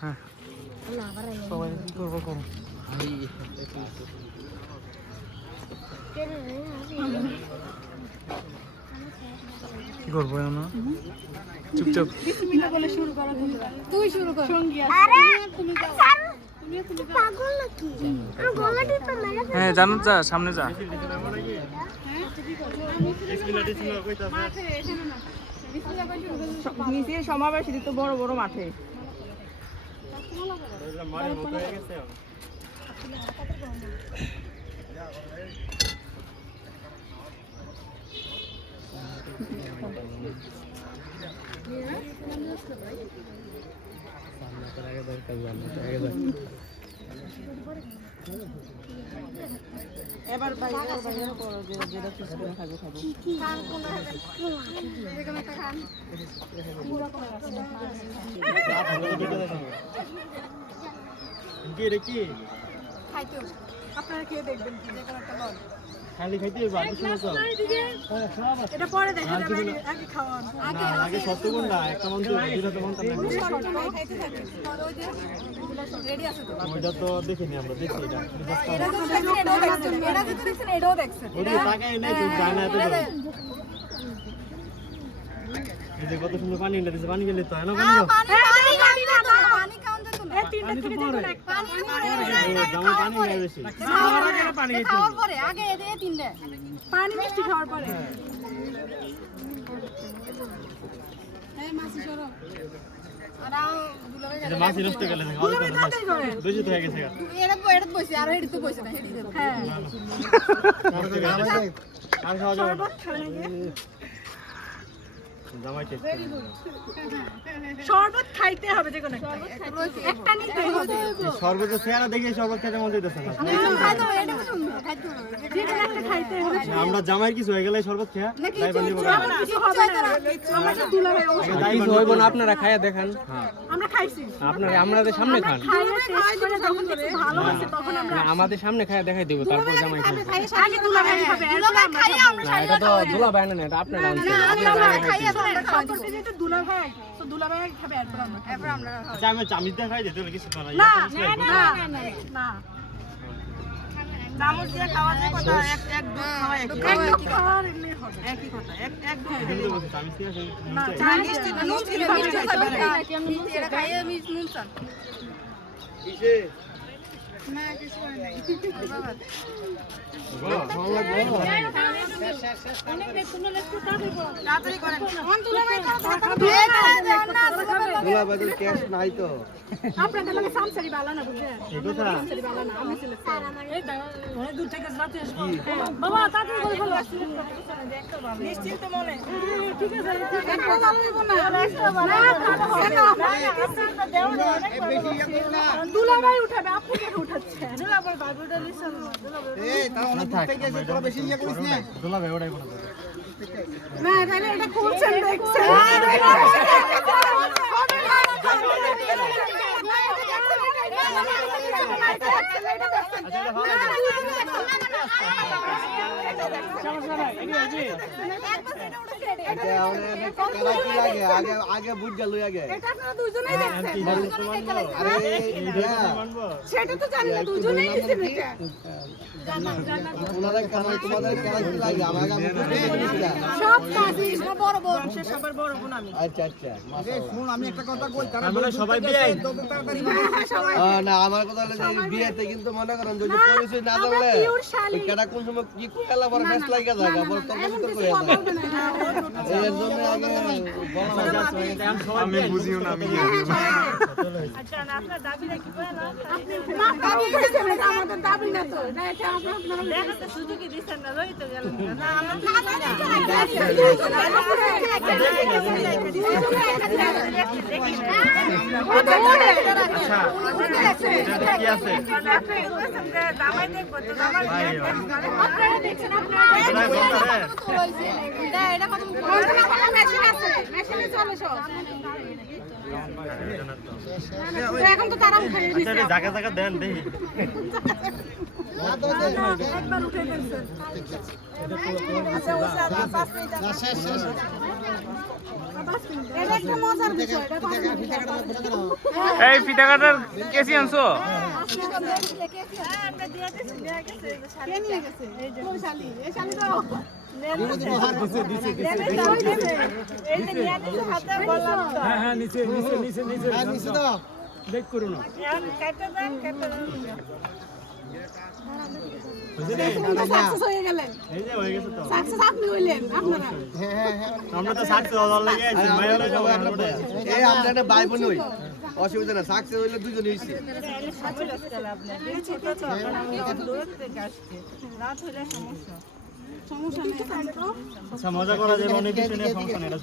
হ্যাঁ সবাই কি করবো করো কি করবো না চুপচাপ তুই শুরু কর হ্যাঁ জানো যা সামনে যা সমাবেশ তো বড় বড় মাঠে এবার যেটা চুজ করে খাবো আপনারা খেয়ে দেখবেন খালি খাইতে এটা পরে দেখা যাবে আগে খাওয়ান আগে সত্য কোনটা একটা মন্ত্র দুটো তো মন্ত্র খাইতে থাকে রেডি আছে তো ওইটা তো দেখিনি আমরা দেখি এটা তো দেখছেন এটাও দেখছেন ওটা টাকাই নেই তো জানা এত এই যে কত সুন্দর পানি দিতে পানি গেলে তো না পানি পানি কাউন্ট তো না তিনটা থেকে পানি পানি বেশি পানি খাওয়ার পরে আগে এই তিনটা পানি মিষ্টি খাওয়ার পরে এই মাছি সরো আর দুলাভাই মাছি নষ্ট করে খাওয়া বেশি তো হয়ে গেছে এটা বসে আর এডি তো বসে না এডি হ্যাঁ আর খাওয়া যাবে জামাইতে শরবত খাইতে হবে যে কোন একটা নিতে হবে শরবত চেহারা দেখে শরবত খেতে মন চাইতেছে না খাইতে হবে এটা সুন্দর খাইতে হবে যেটা একটা খাইতে হবে আমরা জামাই কিছু হয়ে গেলে শরবত খেয়া তাই বলি কিছু হবে না আমরা তো দুলা ভাই কিছু হইব না আপনারা খায়া দেখেন হ্যাঁ আমরা খাইছি আপনারা আমাদের সামনে খান খাইয়া টেস্ট করে যখন কিছু ভালো আছে তখন আমরা আমাদের সামনে খায়া দেখাই দেব তারপর জামাই খাবে আগে দুলা ভাই খাবে দুলা ভাই খাইয়া আমরা সাথে এটা তো দুলা ভাই না এটা আপনারা আনছেন আপনারা খাইয়া ক্যাশ নাই তো আপনাদের লাগে সামসারি বালা না বুঝছেন এই কথা সামসারি বালা না আমি ছিল এই অনেক দূর থেকে রাতে আসবো বাবা তাড়াতাড়ি করে ফেলো নিশ্চিন্ত মনে ঠিক আছে একটা লাগব না একটা বালা না দুলা ভাই উঠাবে আপনি কেন উঠাচ্ছেন দুলা ভাই বাবুটা লিসন এই তাও অনেক দূর থেকে এসে তোরা বেশি ইয়া করিস না দুলা ভাই ওটাই বলে না তাহলে এটা খুলছেন দেখছেন আগে বুঝ গেল আগে সেটা তো জানি না দুজনেই আচ্ছা আচ্ছা আমি একটা কথা বল সবাই না আমার কথা হলো যে বিয়েতে কিন্তু মনে করেন যদি পরিচয় না জানলে কেডা কোন সময় কি কইলা পরে বেশ লাগা যায় আবার তর্ক বিতর্ক হয়ে যায় এর জন্য আগে বলা যাচ্ছে আমি বুঝিও না আমি আচ্ছা না আপনার দাবিটা কি বলেন আপনি দাবি কইছেন না আমাদের দাবি না তো না এটা আপনারা দেখাতে সুযোগই দিবেন না রই তো গেল না আমরা আচ্ছা কি আছে দামাই দেখব তো দামাই আপনারা দেখছেন আপনারা এটা কত মেশিন আছে মেশিনে চলে সব এখন তো তারা উঠাই দিছে জায়গা জায়গা দেন দেখি একবার উঠে ফেলছেন আচ্ছা ওসা 5 মিনিট না শেষ এটা একটা মজার বিষয় এটা 5 মিনিট এই ফিতা কাটার কেসি আনছো আমরা দিয়ে দিছি নিয়ে গেছে কে নিয়ে গেছে এই যে শালি এই শালি দাও এই যে নিয়ে দিছে হাতে বললাম তো হ্যাঁ নিচে দাও দেখ করো না কেটে দেন সাকসেস হয়ে গেলেন এই যে হয়ে গেছে তো সাকসেস আপনি হইলেন আপনারা আমরা তো সাকসেস হওয়ার লাগে আইছি মায়া হলে যাবো আমরা এই আমরা একটা ভাই বোন হই অসুবিধা না সাকসেস হইলে দুইজন হইছি সমস্যা নেই আচ্ছা মজা করা যাবে অনেক কিছু নিয়ে সমস্যা নেই এটা